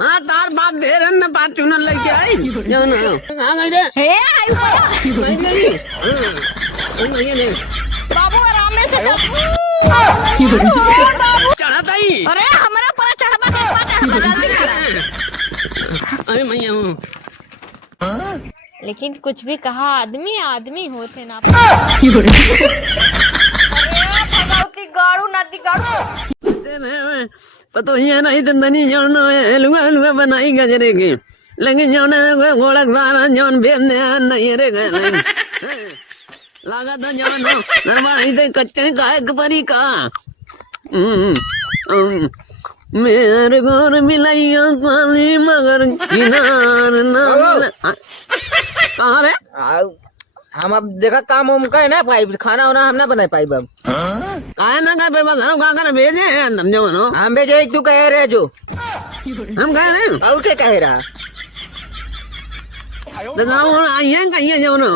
हाँ तार बाप दे रहे न बात चुनर लेके आई जाओ ना कहाँ गई रे हे आई बाबू आराम से चल। चढ़ा ताई अरे हमारा पूरा चढ़वा के पाचा जल्दी कर। अरे मैया हूँ लेकिन कुछ भी कहा आदमी आदमी होते ना। भगवती गाड़ू नदी गाड़ू पतो ही है नहीं तो नहीं जानो हलवा हलवा बनाई गजरे की लेकिन जाने घोड़ा बारा जान बेचने नहीं रे गए लगा था जान दरबार इधर कच्चे का एक परी का मेरे घर मिलाइया काली मगर किनार ना कहाँ रे हम अब देखा काम उम का है ना पाइप खाना वाना हम ना बनाए पाइप अब आए ना कहे बस हम कहाँ कर भेजे हैं हम जो नो हम भेजे तू कह रहे जो हम कह रहे हैं और क्या कह रहा तो ना आइए कहिए जो नो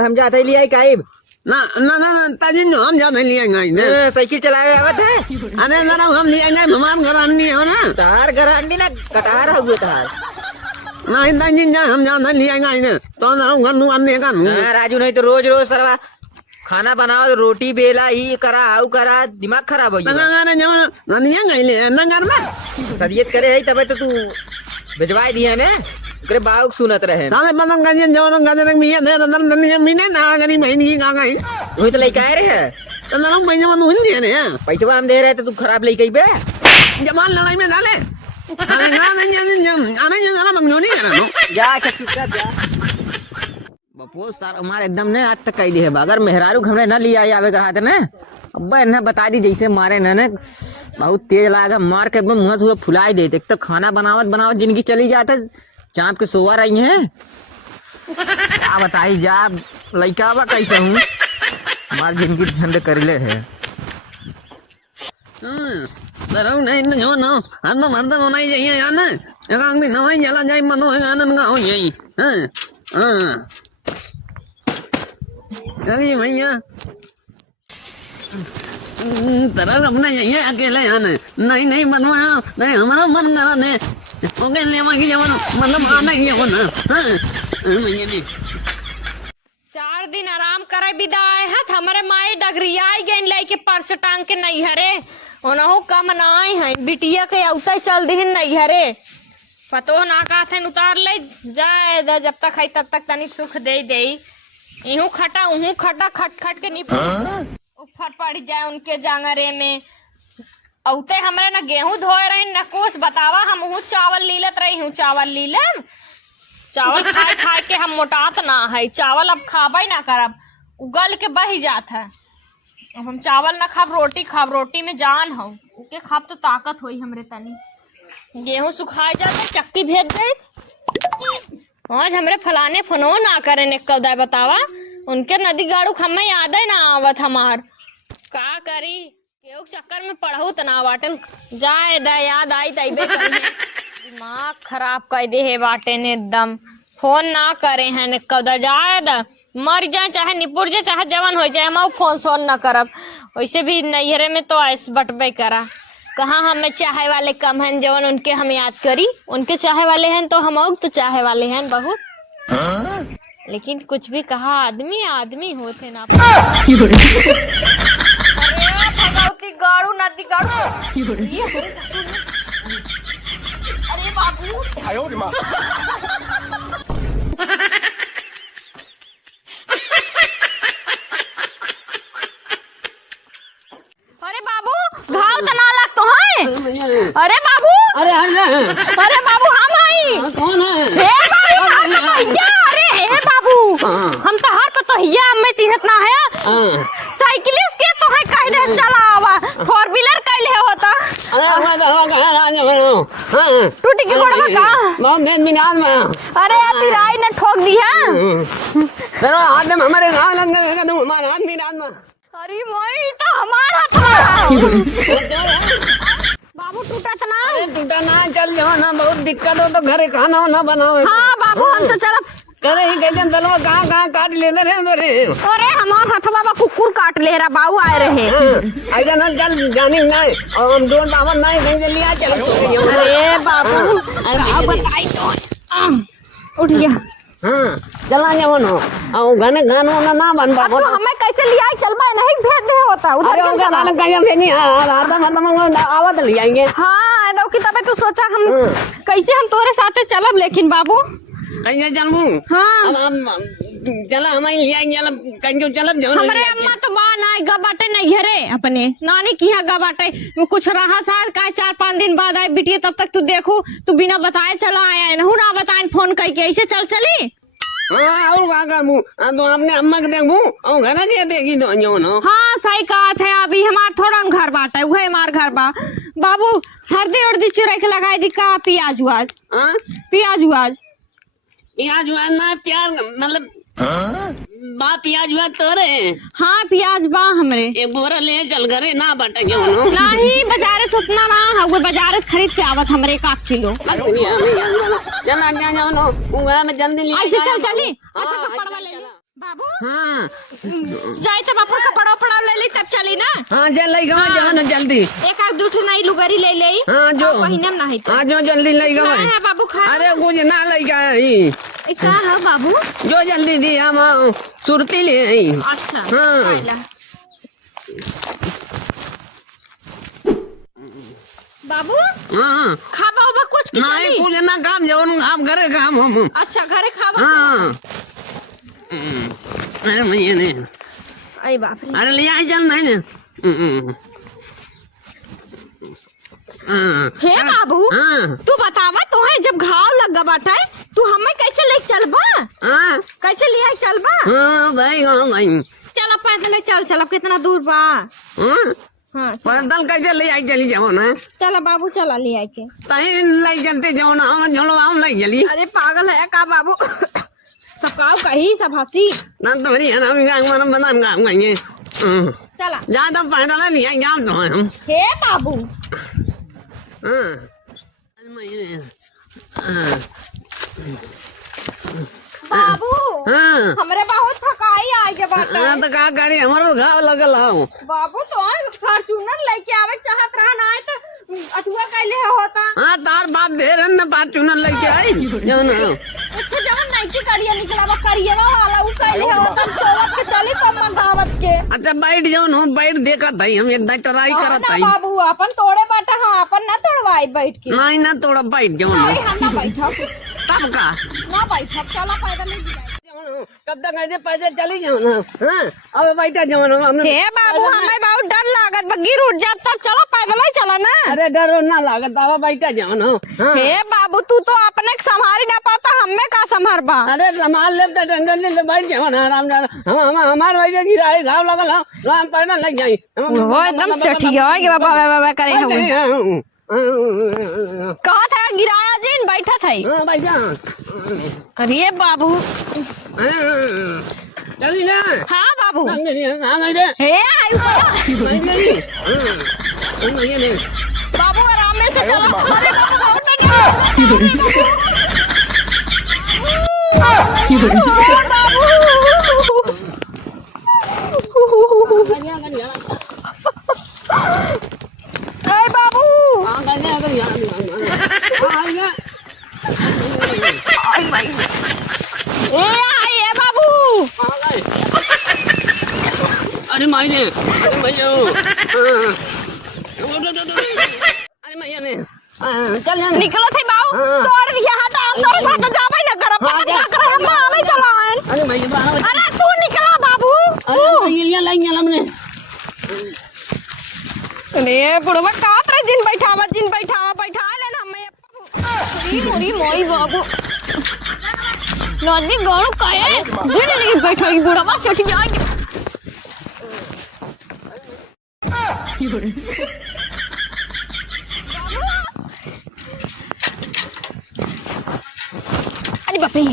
हम जाते ही लिया काइब ना ना ना ताजिन जो हम जाते लिए गए साइकिल चलाए आवत है अरे जरा हम लिए गए हमारे घर आनी हो ना तार गारंटी ना कटार हुए तार नहीं ताजिन जा हम जाते लिए गए तो जरा घर नु आने का राजू नहीं तो रोज रोज सरवा खाना बनाओ रोटी बेला ही करा आउ करा दिमाग खराब हो गया ना जो नहीं गए ले ना घर में सदियत करे है तबे तो तू भिजवाई दिया ने करे बाउक सुनत रहे साले बदम का जो गजर में ये दे अंदर नहीं मिने ना गरी महीने की कहां गई वही तो लेके आए रहे तो ना महीने में हुन दे रे पैसे हम दे रहे तो तू खराब लेके बे जमाल लड़ाई में डाले अरे ना नहीं आने जरा मंगो नहीं करा नो जा चुपचाप जा बपो सर हमारे एकदम ने आज तक कह दी है अगर मेहरारू हमने न लिया आवे कहा थे ना अब्बा इन्हें बता दी जैसे मारे न बहुत तेज लागा मार के एकदम मुंह से फुलाई देते एक तो खाना बनावत जिंदगी चली जाते चाँप के सोवा रही हैं क्या बताई जा लड़का बा कैसे हूँ हमारी जिंदगी झंड कर ले है दरव नहीं न जो नो हम तो मर्द होना ही चाहिए यार ना एकांग दिन नवाई जला जाए मनो है आनंद का हो यही हां हां अरे भैया तरह अपना चाहिए अकेले आने नहीं नहीं बनवाया नहीं हमारा मन करा दे ओके लेवा की जवान मतलब आना ही हो ना हां भैया ने 4 दिन आराम करे विदाई है हमारे माई डगरिया आई गई लेके पर्स टांग के नहीं हरे ओनहु कम ना आई है बिटिया के औते चल दिहिन नहीं हरे पतो ना का थे उतार ले जाए जब तक है तब तक तनी सुख दे दे इहू खटा उहू खटा खट खट के नहीं ऊपर पड़ जाए उनके जांगरे में औते हमरे ना गेहूं धोए रही न कुछ बतावा हम चावल लीलत रही हूँ चावल लीलम चावल खाए खाए के हम मोटात ना है चावल अब खाबा ही ना करब उगल के बह जात है अब हम चावल ना खाब रोटी में जान हो उके खाब तो ताकत होई हमरे तनी गेहूं सुखाए जाते चक्की भेज दे आज हमरे फलाने फोनो ना करे ने कब दाय बतावा उनके नदी गाड़ू हमें याद है ना आवत हमार का करी केहू चक्कर में पढ़ू त ना बाटन जाए दा याद आई तइबे करी दिमाग खराब कर दे है बाटे ने एकदम फोन ना करे हैं ने कब दा जाए दा मर जाए चाहे निपुर जाए चाहे जवान हो जाए हम फोन सोन न करब वैसे भी नैहरे में तो ऐस बटबे करा कहाँ हमें चाहे वाले कम हैं जवन उनके हम याद करी उनके चाहे वाले हैं तो हम तो चाहे वाले हैं बहुत लेकिन कुछ भी कहा आदमी आदमी होते ना। भगवती गाड़ू नदी गाड़ू अरे बाबू अरे बाबू घाव तो ना लग तो है अरे बाबू अरे अरे बाबू हम आई कौन है हे बाबू अरे हे बाबू हम तो हर तो हिया हमें चिन्हत ना है साइकिलिस्ट के तो है कहले चलावा 4 व्हीलर कहले होता अरे मैं तो का राज बनो हां टूटी की गोड़वा का बहुत दिन मिनाज में अरे तिराई ने ठोक दिया तेरा हाथ में हमारे गांव लग गया तुम हमारे हाथ मिनाज में अरे मोई तो हमारा था बाबू टूटा तना अरे टूटा ना चल जाओ ना बहुत दिक्कत हो तो घरे खाना ना बनाओ हाँ बाबू हम तो चल करे ही कहते दलवा कहाँ काट लेने रे रे अरे हमार हथवा बा कुकुर काट ले रहा बाबू आए रहे। ऐसा ना चल जानी नहीं और हम दोन बाबा नहीं कहीं लिया चलो अरे बाबू अरे बताई तो उठ गया। हाँ चला जाओ ना और गाने गानों ना बन अब तो हमें कैसे लिया चलवा नहीं भेज दे होता उधर अरे क्यों उनका चला? गाना कहीं भेजी आवत ले आएंगे हाँ की तबे तू सोचा हम कैसे हम तोरे साथे चलब लेकिन बाबू कहीं चलू हाँ अब चला हमारे ले आएंगे कहीं चलब जाओ हमारे अम्मा तो बा ना गा बाटे नहीं हरे अपने नानी की यहाँ गा बाटे कुछ रहा साल का 4-5 दिन बाद आए बिटिया तब तक तू देखू तू बिना बताए चला आया नहू ना बताए फोन करके ऐसे चल चली। हाँ और क्या करूँ तो आपने अम्मा के देखूँ और घर के देखी तो जो ना हाँ सही कहा थे अभी हमार थोड़ा घर बाटे वही हमार घर बा बाबू हल्दी उर्दी चुरा के लगाई दी का प्याज उज हाँ प्याज उज प्याज हुआ ना प्याज मतलब बा प्याज हुआ तोरे हाँ प्याज बा हमरे एक बोरा ले चल घरे ना बट क्यों नो नहीं बाजारे से उतना ना है बाजारे से खरीद के आवत हमरे 1 किलो चला जा जाओ नो उंगा में जल्दी ले ऐसे चल चली अच्छा कपड़वा ले ले बाबू हाँ जाए तब अपन कपड़ा ले ले तब चली ना हाँ चल लाई गाँव जाओ ना जल्दी एक आध दो नई लुगरी ले ले हाँ जो पहिनम नहीं हाँ जो जल्दी लाई गाँव है बाबू खा अरे कुछ ना लाई का का है बाबू जो जल्दी दी हम सुरती ले आई अच्छा हाँ। खाइला। बाबू हाँ खाबा होबा कुछ की नहीं चली? कुछ ना काम जाओ हम घरे काम हम अच्छा घरे खाबा हाँ अरे भैया ने अरे बाप रे अरे ले आई चल नहीं हाँ हे बाबू हाँ तू बतावा तोहे जब घाव लगा बाटा तू हमें कैसे ले चलबा हाँ कैसे ले चलबा हाँ भाई हाँ भाई चल पैदल चल कितना दूर बा हाँ हाँ पैदल कैसे ले आई चली जाओ ना चल बाबू चला ले आए के तही लाई चलते जाओ ना हम झोलो हम लाई चली अरे पागल है का बाबू सबका कही सब हंसी ना तो नहीं है ना हम गाँव में बना काम करेंगे चला ज्यादा पैदल नहीं आई गाँव तो हम हे बाबू हाँ हाँ बाबू हाँ हमरे बहुत थकाई आई के बात हाँ तो का करी हमारो घाव लगल हो बाबू तो फॉर्च्यूनर लेके आवे चाहत रहा ना तो अथुआ कैले होता हाँ तार बाप दे रहे न फॉर्च्यूनर लेके आई जो ना उसको जवन नाइटी करिया निकला बा करिया वाला उ कैले होता चलत के चली तो मंगावत के अच्छा बैठ जाओ ना बैठ देखा था हम एक दाई ट्राई करत ना था बाबू अपन तोड़े बाटा हम अपन ना तोड़वाई बैठ के नहीं ना थोड़ा बैठ जाओ ना नहीं हम ना बैठा तब का ना बैठा चला पैदल ले जाए कब तक ऐसे पैसे चली जाओ ना हाँ अब बैठा जाओ ना हमने हे बाबू हमें बहुत डर लागत बा गिर उठ जात तब चला पैदल ही चला ना अरे डरो ना लागत अब बैठा जाओ ना हाँ हे बाबू तू तो अपने संभारी ना पाता हमें का संभार बा अरे संभाल ले तो टेंशन ले बैठ जाओ ना आराम से हम हमारे वजह गिरा है घाव लगल हो राम पैदल लग जाई वो एकदम सेठी है कि बाबा बाबा करे हम कहा था गिराया जिन बैठा था हाँ बैठा अरे बाबू चली ना हाँ बाबू आ गई रे हे आयु बाबू आराम से चलो अरे बाबू ए बाबू अरे मायने अरे भैया अरे भैया ने चल निकलो थे बाबू तोड़ यहाँ तो हम तोड़ भाग जावे न कर पानी ना कर हम आवे चलाएं अरे भैया अरे तू निकला बाबू अरे ये लाइन हमने अरे बुढ़वा कात रे जिन बैठावा बैठा लेना हमें मुरी मोई बाबू नदी गौर करे जिन नहीं बैठोगी बुढ़वा सेठ जाएगी अरे बाप रे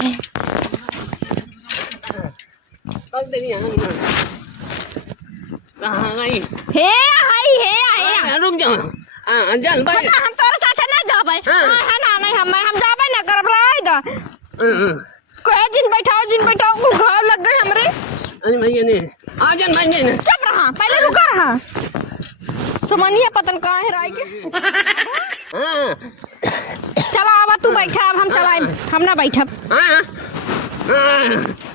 कहाँ गई हे आई रुक जाओ चल भाई हम तोरे साथे ना जाबे हाँ। हां ना नहीं हम जाबे ना करब राय द कहे जिन बैठाओ घाव लग गए हमरे। अरे भैया ने आ जान भैया ने चुप रहा, पहले रुका रहा। समनिया पतन कहाँ है राय के। हाँ चला आवा तू बैठा, अब हम चलाए, हम ना बैठब। हाँ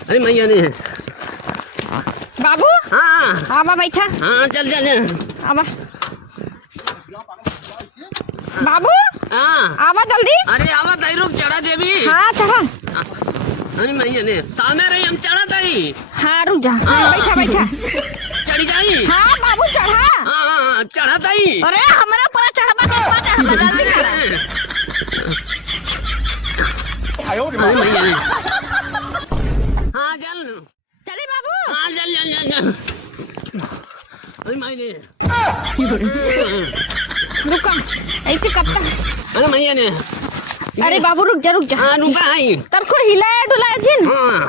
अरे भैया ने बाबू हाँ आवा बैठा, हाँ चल आवा बाबू हाँ आवा जल्दी। अरे आवा तई रुक चढ़ा देवी। हाँ चढ़ा। अरे भैया ने तामे रही हम चढ़ा तई। हाँ रुक जा, बैठा चढ़ी जाई। हाँ बाबू चढ़ा। हाँ चढ़ा तई। अरे हमारा पूरा चढ़वा जल्दी चढ़ा। अरे भैया ने हाँ चल चले बाबू। हाँ चल अरे भैया रुका ऐसे कब तक। अरे भैया ने अरे बाबू रुक जा हाँ रुका आई। तर को हिलाया डुलाया जिन। हाँ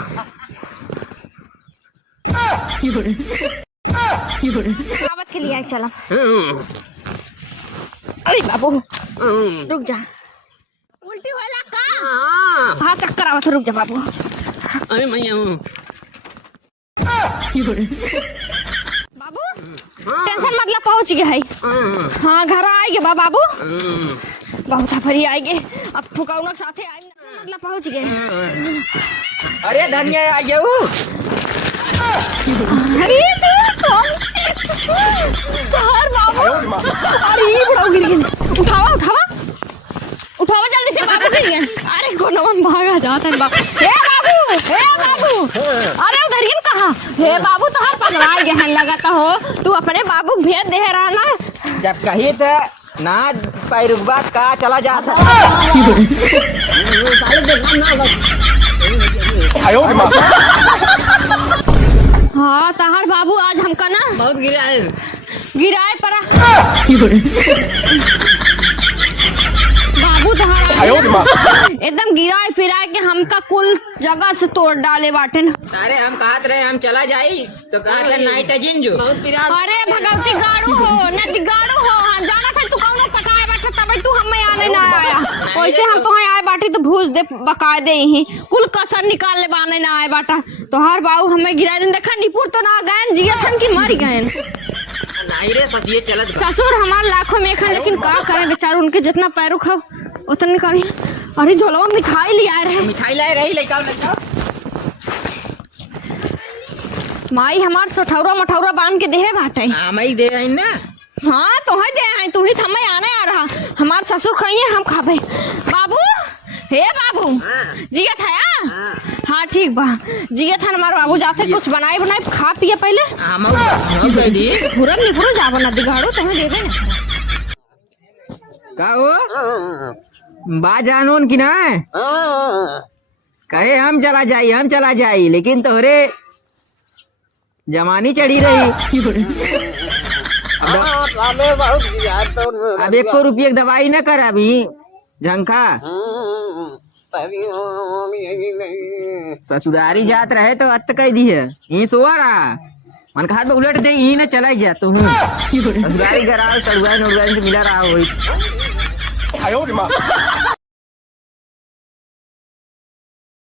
आवत के लिए आए चला। हाँ अरे बाबू हाँ रुक जा, उल्टी होला का। हाँ हाँ चक्कर आवत, रुक जा बाबू। अरे भैया बाबू टेंशन मतलब पहुंच गया है। हाँ हाँ घर आएंगे बाबू, हाँ बहुत फरी आएंगे। अब फुकाउना साथे आए मतलब पहुंच गए। अरे धनिया आ जाऊ। अरे तोहर बाबू, अरे ये बड़ा गिर गया। उठावा जल्दी से, बाबू गिर गया। अरे कोनवन भागा जाता है बाबू। हे बाबू अरे उधर ही कहाँ। हे बाबू तोहर पगला गया लगाता हो, तू अपने बाबू भेज दे रहा ना। जब कही तो ना पैरुबा का चला जाता। हाँ तहार बाबू आज हमका ना बहुत गिरा है। गिराए पड़ा। बाबू तहार एकदम गिराए फिराए के हमका कुल जगह से तोड़ डाले बाटन। अरे हम कहत रहे हम चला जाई तो कहत रहे नहीं तो जिंजू। बहुत गिरा। अरे भगवती गाड़ू हो नदी गाड़ू हो, हाँ जाना था तू कौनो कटाए बैठा तब तू हमें आने ना आया। वैसे हम तो आए बाटी तो भूज दे बका दे ही कुल कसर निकाल ले बाने ना आए बाटा। तो हर बाबू हमें गिरा दे, देखा निपुर तो ना गए जिया थन की मर गए। नहीं रे ससिए चलत। ससुर हमार लाखों में खा, लेकिन का करे बेचारू, उनके जितना पैरू खाओ उतने करी। अरे झोलवा मिठाई ले आए रहे। मिठाई लाई रही लेकर जाओ। माई हमार सठौरा मठौरा बांध के देहे बाटे। हम ही दे रही ना। हाँ तो है दे हैं, तू ही हमें आने आ रहा। हमार ससुर खाइए हम खाबे। बाबू हे बाबू जियत है। हाँ ठीक बा जियत है हमारे बाबू। जाते कुछ बनाए खा पिए पहले। हम कह दी घुरम निपुर जाबो ना दिगाड़ो तुम्हें देवे ना। का हो बा जानून की ना कहे हम चला जाई लेकिन तोहरे जवानी चढ़ी रही। अब 1 रुपये की दवाई न कर अभी झंखा। ससुरारी जात रहे तो अत कह दी है यही सोआ रहा मन खाट पे उलट दे यही न चला जा तू। ससुरारी घर आओ सड़ुआ से मिला रहा हो।